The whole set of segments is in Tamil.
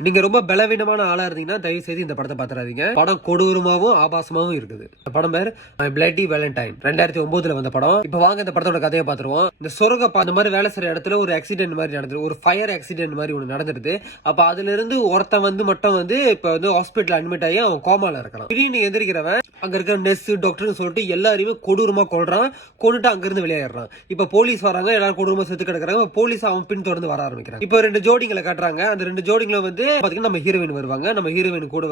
நீங்க ரொம்ப பலவீனமான ஆளா இருந்தீங்கன்னா தயவு செய்து இந்த படத்தை பாத்துறாதீங்க. படம் கொடூரமாவும் ஆபாசமாவும் இருக்குது. இந்த படம் பேர் பிளட்டி வேலண்டைன் 2009 வந்த படம். இப்ப வாங்க இந்த படத்தோட கதையை பாத்துருவோம். இந்த சொர்க்க அந்த மாதிரி வேலை செய்யற இடத்துல ஒரு ஆக்சிடென்ட் மாதிரி நடந்துரு, ஒரு ஃபயர் ஆக்சிடென்ட் மாதிரி ஒண்ணு நடந்துருது. அப்ப அதுல இருந்து ஒருத்தன் மட்டும் இப்ப ஹாஸ்பிட்டல் அட்மிட் ஆகி அவன் கோமால இருக்கலாம். திடீர்னு எந்திரிக்கிறவன் அங்க இருக்கிற நெஸ் டாக்டர்னு சொல்லிட்டு எல்லாரையுமே கொடூரமா கொள்றான். கொண்டுட்டு அங்க இருந்து வெளியேறான். இப்ப போலீஸ் வராங்க, எல்லாரும் கொடூரமா செத்து கிடக்குறாங்க. போலீஸ் அவன் பின் தொடர்ந்து வர ஆரம்பிக்கிறாங்க. இப்ப 2 ஜோடிங்களை காட்டுறாங்க. அந்த 2 ஜோடிங்களும் பாத்தீங்கன்னா நம்ம ஹீரோயின் வருவாங்க. நம்ம ஹீரோயின் கூட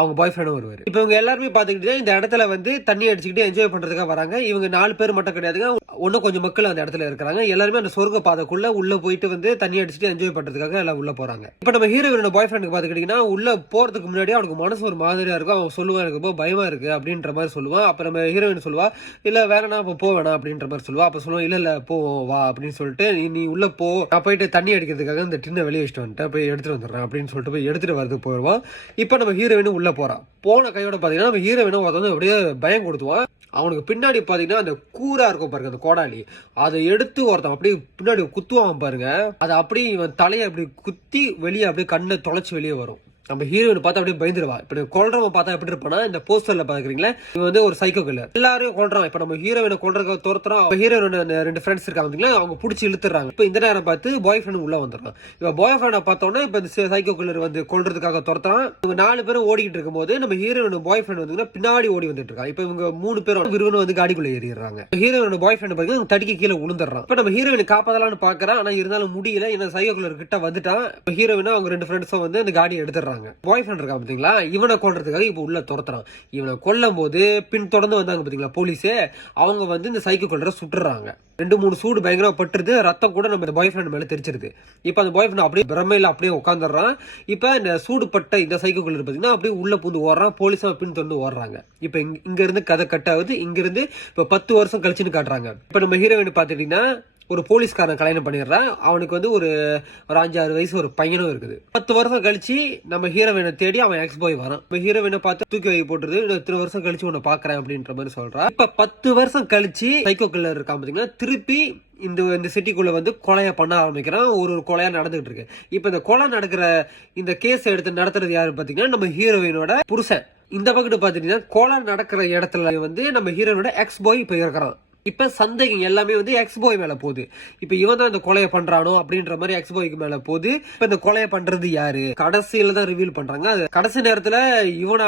அவங்க பாய் ஃப்ரெண்டும் வருவாரு. இப்ப இவங்க எல்லாருமே பாத்துக்கிட்டு இந்த இடத்துல தண்ணி அடிச்சுக்கிட்டு என்ஜாய் பண்றதுக்காக வராங்க. இவங்க 4 பேர் மட்டும் கிடையாதுங்க, இன்னும் கொஞ்சம் மக்கள் அந்த இடத்துல இருக்காங்க. எல்லாருமே அந்த சொர்க்க பாதைக்குள்ள உள்ள போயிட்டு தண்ணி அடிச்சுட்டு என்ஜாய் பண்றதுக்காக எல்லாம் உள்ள போறாங்க. இப்ப நம்ம ஹீரோயினோட பாய் ஃப்ரெண்டுக்கு பாத்துக்கிட்டீங்கன்னா உள்ள போறதுக்கு முன்னாடி அவனுக்கு மனசு ஒரு மாதிரியா இருக்கும். அவன் சொல்லுவான் எனக்கு ரொம்ப பயமா இருக்கு அப்படின்ற மாதிரி சொல்லுவான். அப்ப நம்ம ஹீரோயின் சொல்லுவா இல்ல வேணா அப்ப போ வேணாம் அப்படின்ற மாதிரி சொல்லுவா. அப்ப சொல்லுவான் இல்ல போவோம் வா அப்படின்னு சொல்லிட்டு நீ உள்ள போ, நான் போயிட்டு தண்ணி அடிக்கிறதுக்காக இந்த டின்ன வெளியே வச்சுட்டு வந்துட்டேன், போய் எடுத்துட்டு வந்துடுறேன் அப்படின்னு சொல்லிட்டு போய் எடுத்துட்டு வரது போயிடுவான். இப்ப நம்ம ஹீரோயினும் உள்ள போறான். போன கையோட பாத்தீங்கன்னா நம்ம ஹீரோயினும் அப்படியே பயம் கொடுத்துவான். அவனுக்கு பின்னாடி பாத்தீங்கன்னா அந்த கூரா இருக்கும் பாருங்க, அந்த கோடாலி, அதை எடுத்து ஒருத்தன் அப்படியே பின்னாடி குத்துவான் பாருங்க. அதை அப்படியே இவன் தலையை அப்படி குத்தி வெளியே அப்படியே கண்ணை தொலைச்சு வெளியே வரும். நம்ம ஹீரோயின் பார்த்தா அப்படியே பயந்துருவா. இப்ப கொல்றவன் பார்த்தா எப்படி இருப்பானா, இந்த போஸ்டர்ல பாக்குறீங்களா, இவன் ஒரு சைக்கோ கில்லர், எல்லாரையும் கொல்றான். இப்ப நம்ம ஹீரோயினை கொல்றதுக்கு துரத்துறான். ஹீரோயின் 2 ஃப்ரெண்ட்ஸ் இருக்காங்க, அவங்க பிடிச்சி இழுத்துறாங்க. இப்ப இந்த நேரம் பார்த்து பாய் ஃப்ரெண்ட் உள்ள வந்துடுறான். இப்ப பாய் ஃப்ரெண்டை பார்த்தோன்னா இப்ப இந்த சைக்கோ கில்லர் கொல்றதுக்காக துரத்துறான். இவங்க 4 பேரும் ஓடிக்கிட்டு இருக்கும் போது நம்ம ஹீரோயின் பாய் ஃப்ரெண்ட் பின்னாடி ஓடி வந்துட்டு இருக்கான். இப்ப இவங்க 3 பேரும் விருவன் காடிக்குள்ள ஏறிடுறாங்க. ஹீரோயின் பாய் ஃப்ரெண்ட் பாத்தீங்கன்னா தடிக்க கீழே விழுந்துடுறான். இப்ப நம்ம ஹீரோயின் காப்பாதலான்னு பாக்குறான், ஆனா இருந்தாலும் முடியல. ஏன்னா சைக்கோ கில்லர் கிட்ட வந்துட்டான். ஹீரோயின் அவங்க 2 ஃப்ரெண்ட்ஸும் அந்த காடியை எடுத்துடுறாங்க. பாய் ஃப்ரெண்ட் இருக்கா பாத்தீங்களா, இவனை கொல்றதுக்காக இப்ப உள்ள துரத்துறான். இவனை கொல்லும் போது பின் தொடர்ந்து வந்தாங்க பாத்தீங்களா போலீஸ், அவங்க இந்த சைக்கோ கில்லரை சுட்டுறாங்க. 2-3 சூடு பயங்கரமா பட்டுருது. ரத்தம் கூட நம்ம பாய் ஃப்ரெண்ட் மேல தெரிச்சிருது. இப்ப அந்த பாய் ஃப்ரெண்ட் அப்படியே பிரமையில அப்படியே உட்காந்துடுறான். இப்ப இந்த சூடு பட்ட இந்த சைக்கோ கில்லர் பாத்தீங்கன்னா அப்படியே உள்ள பூந்து ஓடுறான். போலீஸ் பின் தொடர்ந்து ஓடுறாங்க. இப்ப இங்க இருந்து கதை கட் ஆகுது. இங்க இருந்து இப்ப 10 வருஷம் கழிச்சுன்னு காட்டுறாங்க. இப்ப நம்ம ஹீரோயின் பாத்துட்டீங்கன்னா ஒரு போலீஸ்காரன் கல்யாணம் பண்ணிடுறான். அவனுக்கு ஒரு 5-6 வயசு ஒரு பையனும் இருக்குது. 10 வருஷம் கழிச்சு நம்ம ஹீரோயினை தேடி அவன் எக்ஸ் பாய் வரான். இப்ப ஹீரோயினை பார்த்து தூக்கி வை போட்டுருது. இத்தனை வருஷம் கழிச்சு உன்னை பாக்குறேன் அப்படின்ற மாதிரி சொல்றான். இப்ப 10 வருஷம் கழிச்சு சைக்கோ கில்லர் இருக்கான் பாத்தீங்கன்னா, திருப்பி இந்த சிட்டிக்குள்ள கொலையை பண்ண ஆரம்பிக்கிறான். ஒரு கொலையா நடந்துகிட்டு இருக்கு. இப்ப இந்த கொலை நடக்கிற இந்த கேஸ் எடுத்து நடத்துறது யாரு பாத்தீங்கன்னா நம்ம ஹீரோயினோட புருஷன். இந்த பக்கத்து பாத்தீங்கன்னா கொலை நடக்கிற இடத்துல நம்ம ஹீரோயினோட எக்ஸ் பாய் இப்ப இருக்கிறான். இப்ப சந்தேகம் எல்லாமே எக்ஸ் பாய் மேல போகுது. இப்ப இவன் தான் இந்த கொலையை பண்றானோ அப்படின்ற மாதிரி எக்ஸ் பாய்க்கு மேல போகுது. இப்ப இந்த கொலையை பண்றது யாரு கடைசியில தான் ரிவீல் பண்றாங்க. அது கடைசி நேரத்துல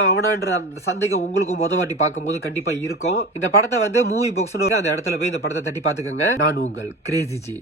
அவனான்ற அந்த சந்தேகம் உங்களுக்கு வாட்டி பார்க்கும் போது கண்டிப்பா இருக்கும். இந்த படத்தை மூவி பாக்ஸ் அந்த இடத்துல போய் இந்த படத்தை தட்டி பாத்துக்கோங்க. நான் உங்கள் கிரேசி ஜி.